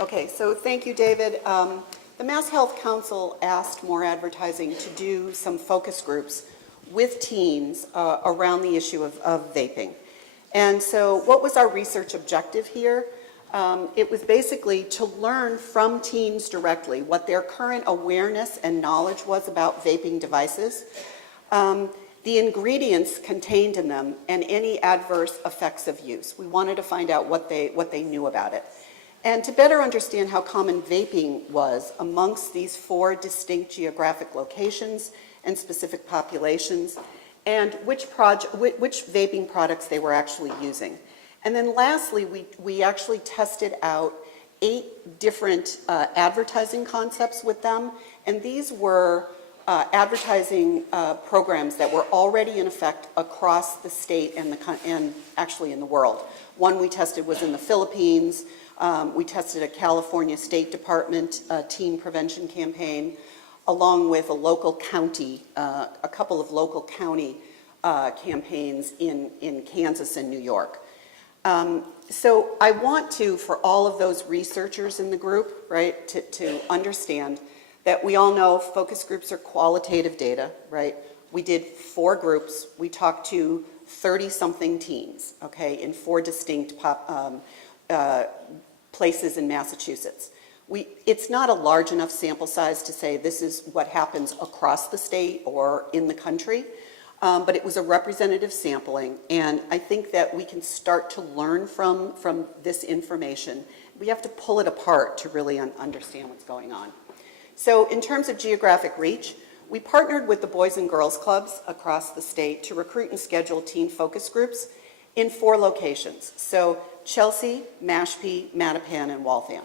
Okay, so thank you, David. The Mass Health Council asked More Advertising to do some focus groups with teens around the issue of vaping. And so what was our research objective here? It was basically to learn from teens directly what their current awareness and knowledge was about vaping devices, the ingredients contained in them, and any adverse effects of use. We wanted to find out what they knew about it. And to better understand how common vaping was amongst these 4 distinct geographic locations and specific populations, and which vaping products they were actually using. And then lastly, we actually tested out 8 different advertising concepts with them, and these were advertising programs that were already in effect across the state and actually in the world. One we tested was in the Philippines. We tested a California State Department teen prevention campaign, along with a local county, a couple of local county campaigns in Kansas and New York. So I want to, for all of those researchers in the group, right, to understand that we all know focus groups are qualitative data, right? We did 4 groups. We talked to 30-something teens, okay, in 4 distinct places in Massachusetts. It's not a large enough sample size to say this is what happens across the state or in the country, but it was a representative sampling, and I think that we can start to learn from this information. We have to pull it apart to really understand what's going on. So in terms of geographic reach, we partnered with the Boys and Girls Clubs across the state to recruit and schedule teen focus groups in 4 locations. So Chelsea, Mashpee, Mattapan, and Waltham.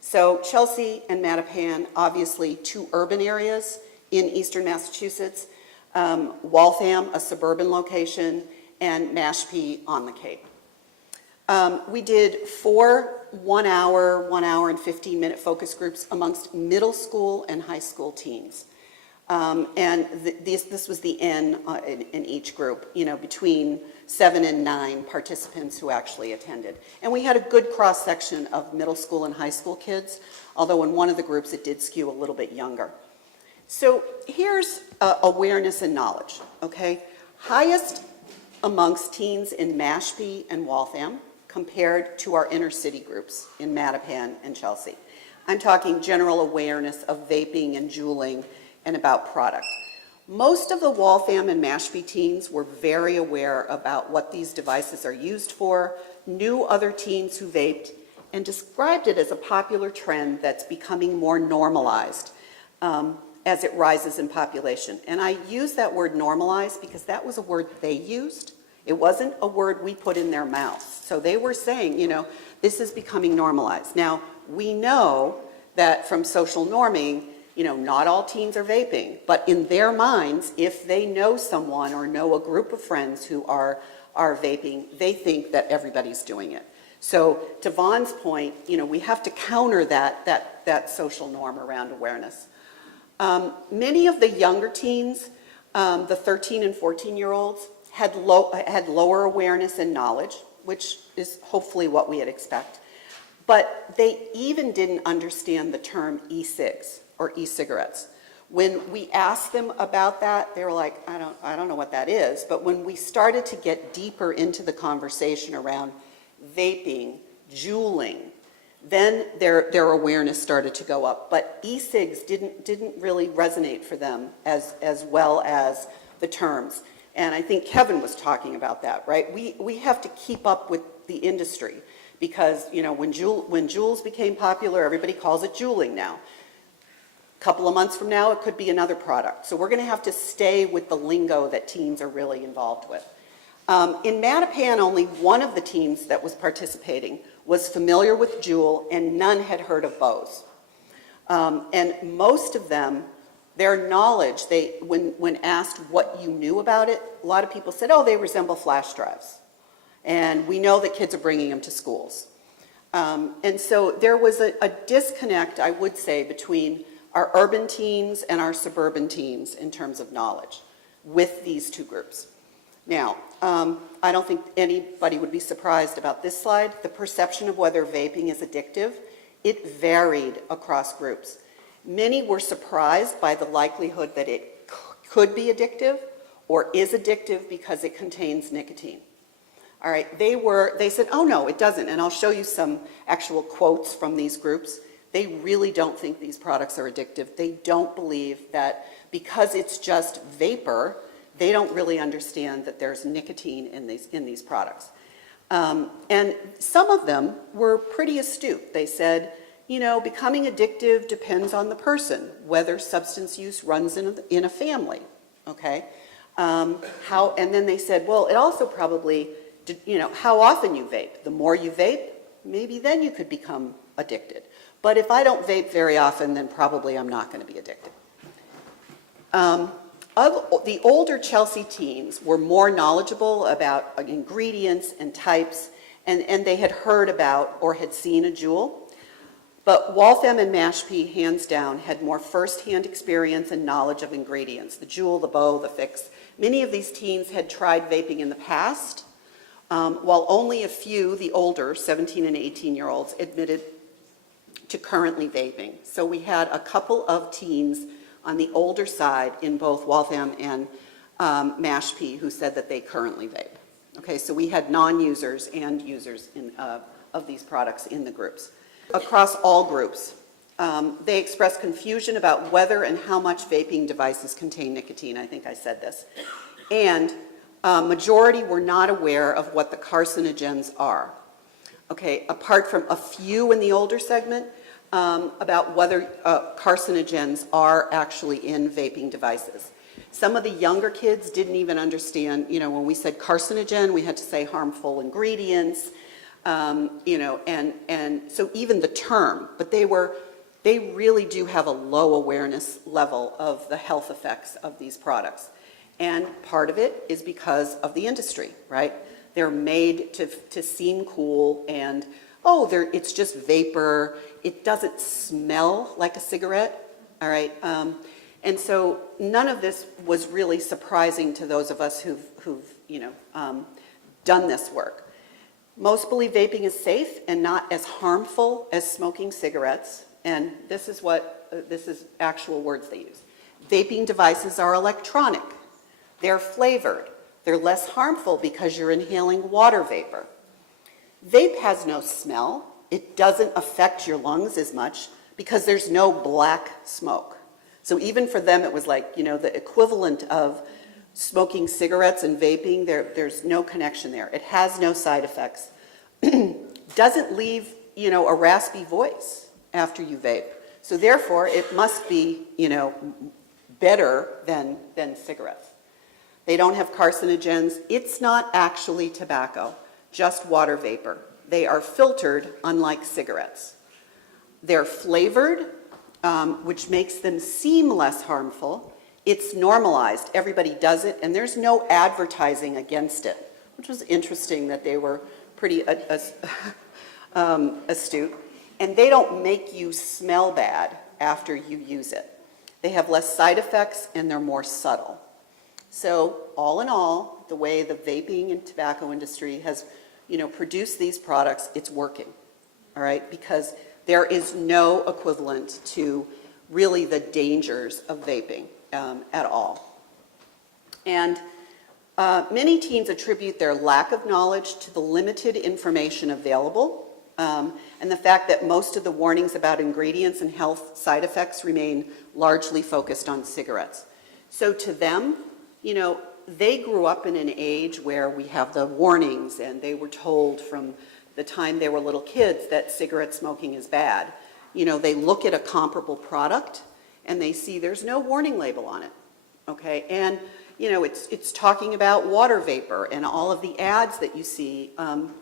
So Chelsea and Mattapan, obviously 2 urban areas in eastern Massachusetts, Waltham, a suburban location, and Mashpee on the Cape. We did 4 1 hour and 15-minute focus groups amongst middle school and high school teens. And this was the N in each group, you know, between 7 and 9 participants who actually attended. And we had a good cross-section of middle school and high school kids, although in one of the groups it did skew a little bit younger. So here's awareness and knowledge, okay? Highest amongst teens in Mashpee and Waltham compared to our inner city groups in Mattapan and Chelsea. I'm talking general awareness of vaping and juuling and about product. Most of the Waltham and Mashpee teens were very aware about what these devices are used for, knew other teens who vaped, and described it as a popular trend that's becoming more normalized as it rises in population. And I use that word normalized because that was a word they used. It wasn't a word we put in their mouths. So they were saying, you know, this is becoming normalized. Now, we know that from social norming, you know, not all teens are vaping, but in their minds, if they know someone or know a group of friends who are vaping, they think that everybody's doing it. So to Vaughn's point, you know, we have to counter that social norm around awareness. Many of the younger teens, the 13 and 14-year-olds, had lower awareness and knowledge, which is hopefully what we had expect. But they even didn't understand the term e-cigs or e-cigarettes. When we asked them about that, they were like, I don't know what that is. But when we started to get deeper into the conversation around vaping, juuling, then their awareness started to go up. But e-cigs didn't really resonate for them as well as the terms. And I think Kevin was talking about that, right? We have to keep up with the industry because, you know, when Juuls became popular, everybody calls it juuling now. A couple of months from now, it could be another product. So we're going to have to stay with the lingo that teens are really involved with. In Mattapan, only one of the teens that was participating was familiar with Juul, and none had heard of Bose. And most of them, their knowledge, when asked what you knew about it, a lot of people said, oh, they resemble flash drives. And we know that kids are bringing them to schools. And so there was a disconnect, I would say, between our urban teens and our suburban teens in terms of knowledge with these 2 groups. Now, I don't think anybody would be surprised about this slide. The perception of whether vaping is addictive It varied across groups. Many were surprised by the likelihood that it could be addictive or is addictive because it contains nicotine. All right, they said, oh no, it doesn't. And I'll show you some actual quotes from these groups. They really don't think these products are addictive. They don't believe that because it's just vapor, they don't really understand that there's nicotine in these products. And some of them were pretty astute. They said, you know, becoming addictive depends on the person, whether substance use runs in a family, okay? And then they said, well, it also probably, you know, how often you vape. The more you vape, maybe then you could become addicted. But if I don't vape very often, then probably I'm not going to be addicted. The older Chelsea teens were more knowledgeable about ingredients and types, and they had heard about or had seen a Juul. But Waltham and Mashpee, hands down, had more first-hand experience and knowledge of ingredients. The Juul, the Bow, the Fix. Many of these teens had tried vaping in the past, while only a few, the older, 17 and 18-year-olds, admitted to currently vaping. So we had a couple of teens on the older side in both Waltham and Mashpee who said that they currently vape. Okay, so we had non-users and users of these products in the groups. Across all groups, they expressed confusion about whether and how much vaping devices contain nicotine. I think I said this. And majority were not aware of what the carcinogens are. Okay, apart from a few in the older segment, about whether carcinogens are actually in vaping devices. Some of the younger kids didn't even understand, you know, when we said carcinogen, we had to say harmful ingredients, you know, and so even the term, but they really do have a low awareness level of the health effects of these products. And part of it is because of the industry, right? They're made to seem cool and, oh, it's just vapor. It doesn't smell like a cigarette, all right? And so none of this was really surprising to those of us who've you know, done this work. Most believe vaping is safe and not as harmful as smoking cigarettes. And this is actual words they use. Vaping devices are electronic. They're flavored. They're less harmful because you're inhaling water vapor. Vape has no smell. It doesn't affect your lungs as much because there's no black smoke. So even for them, it was like, you know, the equivalent of smoking cigarettes and vaping, there's no connection there. It has no side effects. Doesn't leave, you know, a raspy voice after you vape. So therefore, it must be, you know, better than cigarettes. They don't have carcinogens. It's not actually tobacco, just water vapor. They are filtered, unlike cigarettes. They're flavored, which makes them seem less harmful. It's normalized. Everybody does it, and there's no advertising against it, which was interesting that they were pretty astute. And they don't make you smell bad after you use it. They have less side effects, and they're more subtle. So all in all, the way the vaping and tobacco industry has, you know, produced these products, it's working, all right? Because there is no equivalent to really the dangers of vaping at all. And many teens attribute their lack of knowledge to the limited information available and the fact that most of the warnings about ingredients and health side effects remain largely focused on cigarettes. So to them, you know, they grew up in an age where we have the warnings, and they were told from the time they were little kids that cigarette smoking is bad. You know, they look at a comparable product and they see there's no warning label on it, okay? And, you know, it's talking about water vapor, and all of the ads that you see,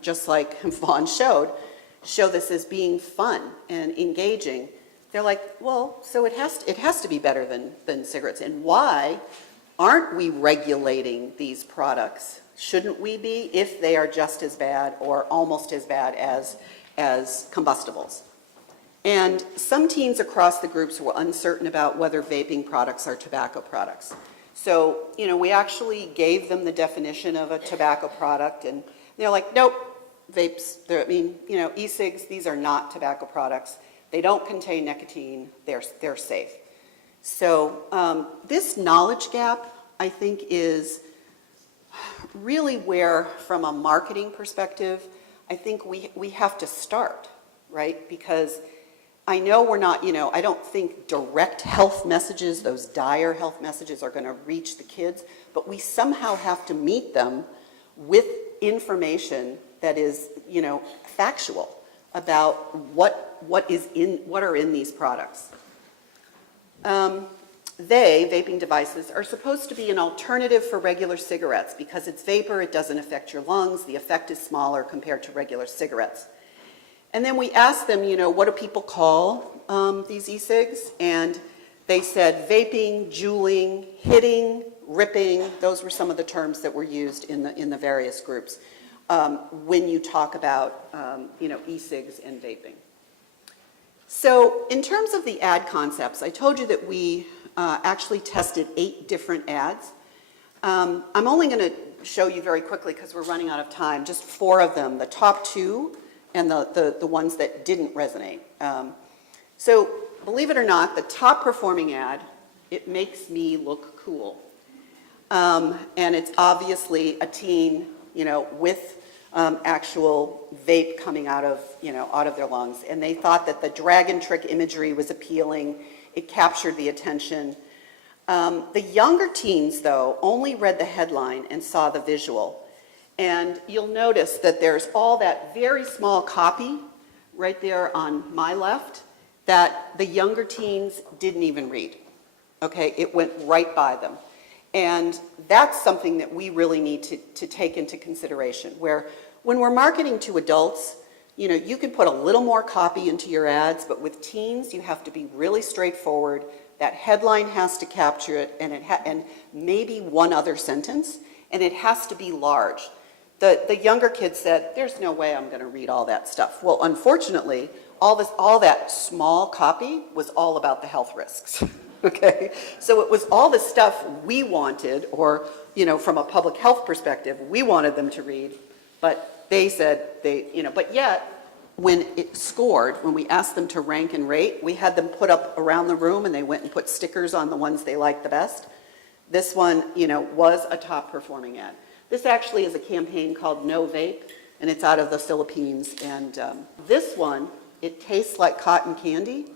just like Vaughn show this as being fun and engaging. They're like, well, so it has to be better than cigarettes. And why aren't we regulating these products? Shouldn't we be, if they are just as bad or almost as bad as combustibles? And some teens across the groups were uncertain about whether vaping products are tobacco products. So, you know, we actually gave them the definition of a tobacco product, and they're like, nope, vapes, you know, e-cigs, these are not tobacco products. They don't contain nicotine. They're safe. So this knowledge gap, I think, is really where, from a marketing perspective, I think we have to start, right? Because I know we're not, I don't think direct health messages, those dire health messages, are going to reach the kids, but we somehow have to meet them with information that is, factual about what are in these products. Vaping devices, are supposed to be an alternative for regular cigarettes because it's vapor, it doesn't affect your lungs, the effect is smaller compared to regular cigarettes. And then we asked them, what do people call these e-cigs? And they said vaping, juuling, hitting, ripping. Those were some of the terms that were used in the various groups when you talk about e-cigs and vaping. So in terms of the ad concepts, I told you that we actually tested 8 different ads. I'm only going to show you very quickly because we're running out of time, just 4 of them, the top 2 and the ones that didn't resonate. So believe it or not, the top performing ad, it makes me look cool. And it's obviously a teen, with actual vape coming out of their lungs. And they thought that the dragon trick imagery was appealing. It captured the attention. The younger teens, though, only read the headline and saw the visual. And you'll notice that there's all that very small copy right there on my left that the younger teens didn't even read. Okay, it went right by them. And that's something that we really need to take into consideration, where when we're marketing to adults, you can put a little more copy into your ads, but with teens, you have to be really straightforward. That headline has to capture it, and maybe one other sentence, and it has to be large. The younger kids said, there's no way I'm going to read all that stuff. Well, unfortunately, all that small copy was all about the health risks. Okay, so it was all the stuff we wanted, or from a public health perspective, we wanted them to read, but they said but yet when it scored, when we asked them to rank and rate, we had them put up around the room, and they went and put stickers on the ones they liked the best. This one, was a top performing ad. This actually is a campaign called No Vape, and it's out of the Philippines. And this one, it tastes like cotton candy.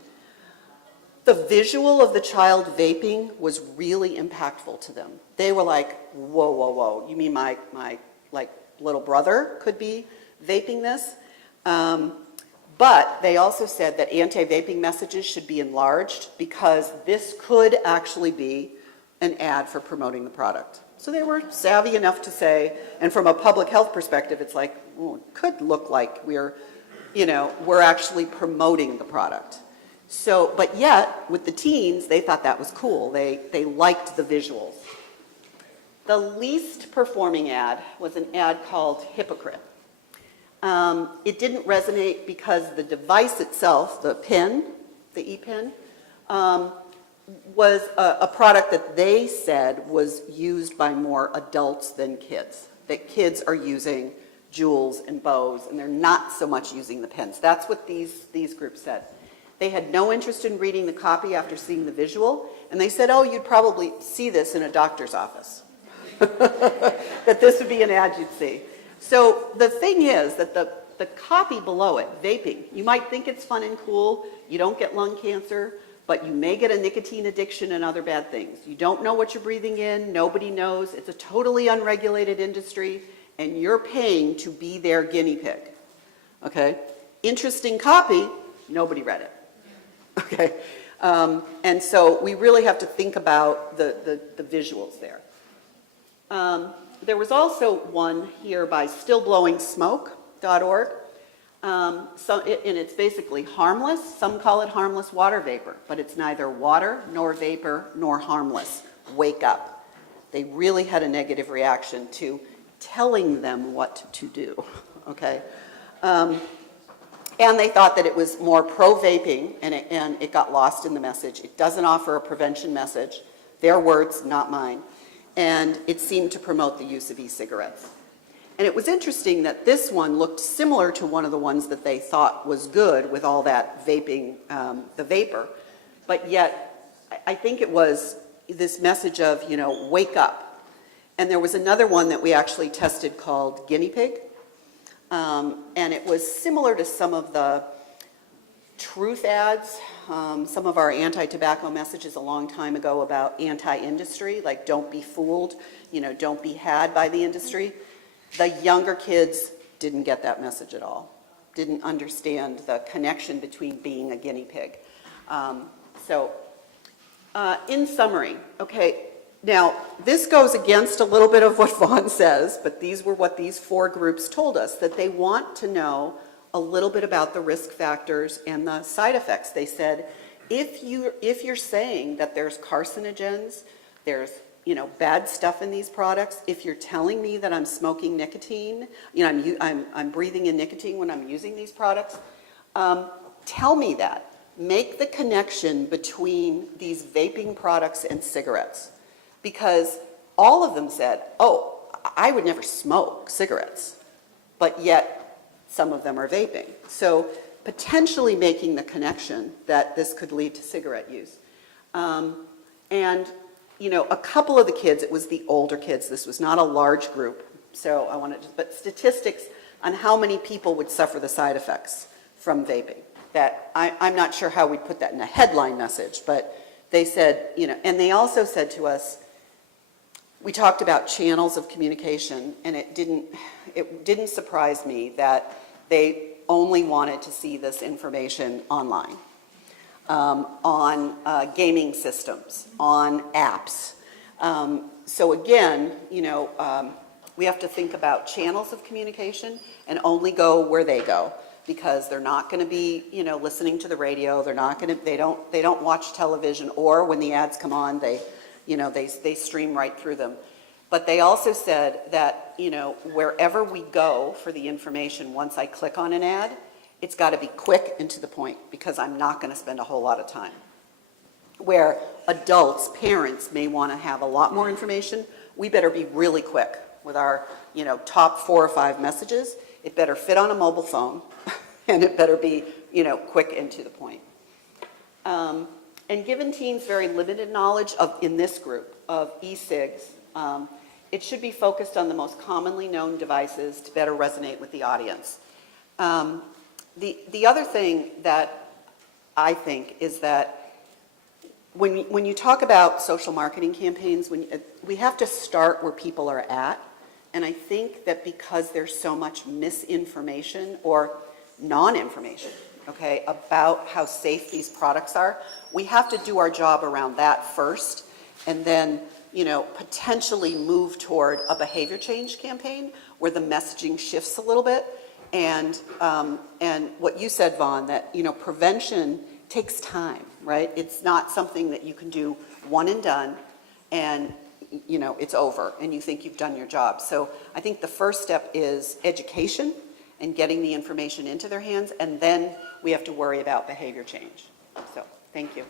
The visual of the child vaping was really impactful to them. They were like, whoa, whoa, whoa. You mean my little brother could be vaping this? But they also said that anti-vaping messages should be enlarged because this could actually be an ad for promoting the product. So they were savvy enough to say, and from a public health perspective, it's like, well, it could look like we're actually promoting the product. So, but yet, with the teens, they thought that was cool. They liked the visuals. The least performing ad was an ad called Hypocrite. It didn't resonate because the device itself, the pen, the e-pen, was a product that they said was used by more adults than kids. That kids are using Juuls and bows, and they're not so much using the pens. That's what these groups said. They had no interest in reading the copy after seeing the visual, and they said, oh, you'd probably see this in a doctor's office. That this would be an ad you'd see. So the thing is that the copy below it, vaping, you might think it's fun and cool, you don't get lung cancer, but you may get a nicotine addiction and other bad things. You don't know what you're breathing in, nobody knows, it's a totally unregulated industry, and you're paying to be their guinea pig. Okay? Interesting copy, nobody read it. Okay, and so we really have to think about the visuals there. There was also one here by stillblowingsmoke.org. And it's basically harmless. Some call it harmless water vapor, but it's neither water nor vapor nor harmless. Wake up. They really had a negative reaction to telling them what to do. Okay. And they thought that it was more pro-vaping, and it got lost in the message. It doesn't offer a prevention message. Their words, not mine. And it seemed to promote the use of e-cigarettes. And it was interesting that this one looked similar to one of the ones that they thought was good with all that vaping, the vapor. But yet, I think it was this message of, you know, wake up. And there was another one that we actually tested called Guinea Pig. And it was similar to some of the truth ads, some of our anti-tobacco messages a long time ago about anti-industry, like don't be fooled, you know, don't be had by the industry. The younger kids didn't get that message at all, didn't understand the connection between being a guinea pig. In summary, okay, now this goes against a little bit of what Vaughn says, but these were what these 4 groups told us, that they want to know a little bit about the risk factors and the side effects. They said, if you're saying that there's carcinogens, there's, you know, bad stuff in these products, if you're telling me that I'm smoking nicotine, you know, I'm breathing in nicotine when I'm using these products, tell me that. Make the connection between these vaping products and cigarettes. Because all of them said, oh, I would never smoke cigarettes, but yet some of them are vaping. So potentially making the connection that this could lead to cigarette use. And, you know, a couple of the kids, it was the older kids, this was not a large group, so I wanted to, but statistics on how many people would suffer the side effects from vaping. That I'm not sure how we'd put that in a headline message, but they said, you know, and they also said to us, we talked about channels of communication, and it didn't surprise me that they only wanted to see this information online, on gaming systems, on apps. So again, you know, we have to think about channels of communication and only go where they go, because they're not going to be, you know, listening to the radio. They're not going to. They don't watch television, or when the ads come on, they stream right through them. But they also said that, you know, wherever we go for the information, once I click on an ad, it's got to be quick and to the point, because I'm not going to spend a whole lot of time. Where adults, parents may want to have a lot more information, we better be really quick with our, you know, top 4 or 5 messages. It better fit on a mobile phone, and it better be, you know, quick and to the point. And given teens very limited knowledge in this group of e-cigs, it should be focused on the most commonly known devices to better resonate with the audience. The other thing that I think is that when you talk about social marketing campaigns, we have to start where people are at. And I think that because there's so much misinformation or non-information, okay, about how safe these products are, we have to do our job around that first, and then, you know, potentially move toward a behavior change campaign where the messaging shifts a little bit. And what you said, Vaughn, that, you know, prevention takes time, right? It's not something that you can do one and done, and you know, it's over and you think you've done your job. So I think the first step is education and getting the information into their hands, and then we have to worry about behavior change. So thank you.